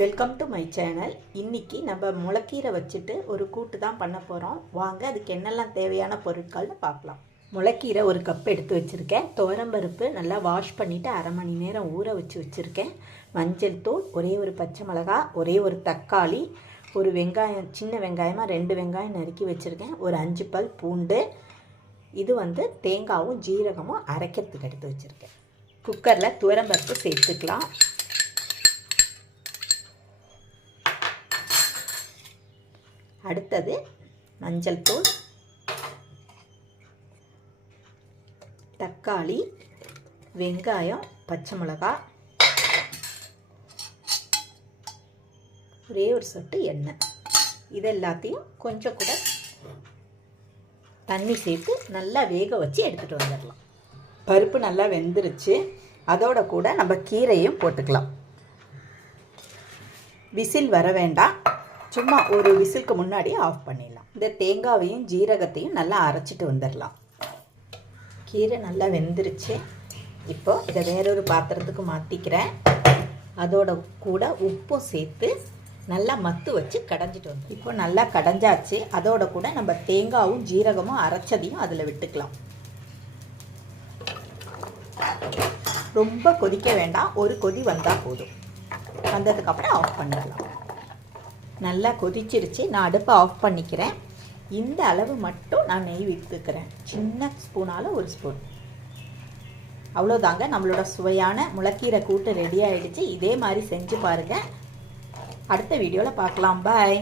Welcome to my channel. இன்றைக்கி நம்ம முளைக்கீரை வச்சுட்டு ஒரு கூட்டு தான் பண்ண போகிறோம். வாங்க அதுக்கு என்னெல்லாம் தேவையான பொருட்கள்னு பார்க்கலாம். முளைக்கீரை ஒரு கப் எடுத்து வச்சுருக்கேன். துவரம்பருப்பு நல்லா வாஷ் பண்ணிவிட்டு அரை மணி நேரம் ஊற வச்சு வச்சுருக்கேன். மஞ்சள் தூள், ஒரே ஒரு பச்சை மிளகா, ஒரே ஒரு தக்காளி, ஒரு வெங்காயம், சின்ன வெங்காயமாக 2 வெங்காயம் நறுக்கி வச்சுருக்கேன், ஒரு 5 பல் பூண்டு. இது தேங்காயும் ஜீரகமும் அரைக்கிறதுக்கு எடுத்து வச்சுருக்கேன். குக்கரில் துவரம்பருப்பு சேர்த்துக்கலாம். அடுத்தது மஞ்சள் தூள், தக்காளி, வெங்காயம், பச்சை மிளகாய், ஒரே ஒரு சொட்டு எண்ணெய். இது எல்லாத்தையும் கொஞ்சம் கூட தண்ணி சேர்த்து நல்லா வேக வச்சு எடுத்துகிட்டு வந்துடலாம். பருப்பு நல்லா வெந்துருச்சு. அதோட கூட நம்ம கீரையும் போட்டுக்கலாம். விசில் வர வேண்டாம், சும்மா ஒரு விசிலுக்கு முன்னாடி ஆஃப் பண்ணிடலாம். இந்த தேங்காவையும் ஜீரகத்தையும் நல்லா அரைச்சிட்டு வந்துடலாம். கீரை நல்லா வெந்துருச்சு. இப்போ இதை வேறொரு பாத்திரத்துக்கு மாற்றிக்கிறேன். அதோட கூட உப்பும் சேர்த்து நல்லா மத்து வச்சு கடைஞ்சிட்டு வந்து இப்போ நல்லா கடைஞ்சாச்சு. அதோட கூட நம்ம தேங்காயும் ஜீரகமும் அரைச்சதையும் அதில் விட்டுக்கலாம். ரொம்ப கொதிக்க வேண்டாம், ஒரு கொதி வந்தால் போதும். வந்ததுக்கப்புறம் ஆஃப் பண்ணிடலாம். நல்லா கொதிச்சிருச்சு. நான் அடுப்பை ஆஃப் பண்ணிக்கிறேன். இந்த அளவு மட்டும் நான் நெய் விட்டுக்கிறேன். சின்ன ஸ்பூனால் ஒரு ஸ்பூன். அவ்வளோதாங்க, நம்மளோட சுவையான முளைக்கீரை கூட்டு ரெடி ஆகிடுச்சு. இதே மாதிரி செஞ்சு பாருங்கள். அடுத்த வீடியோவில் பார்க்கலாம். பாய்.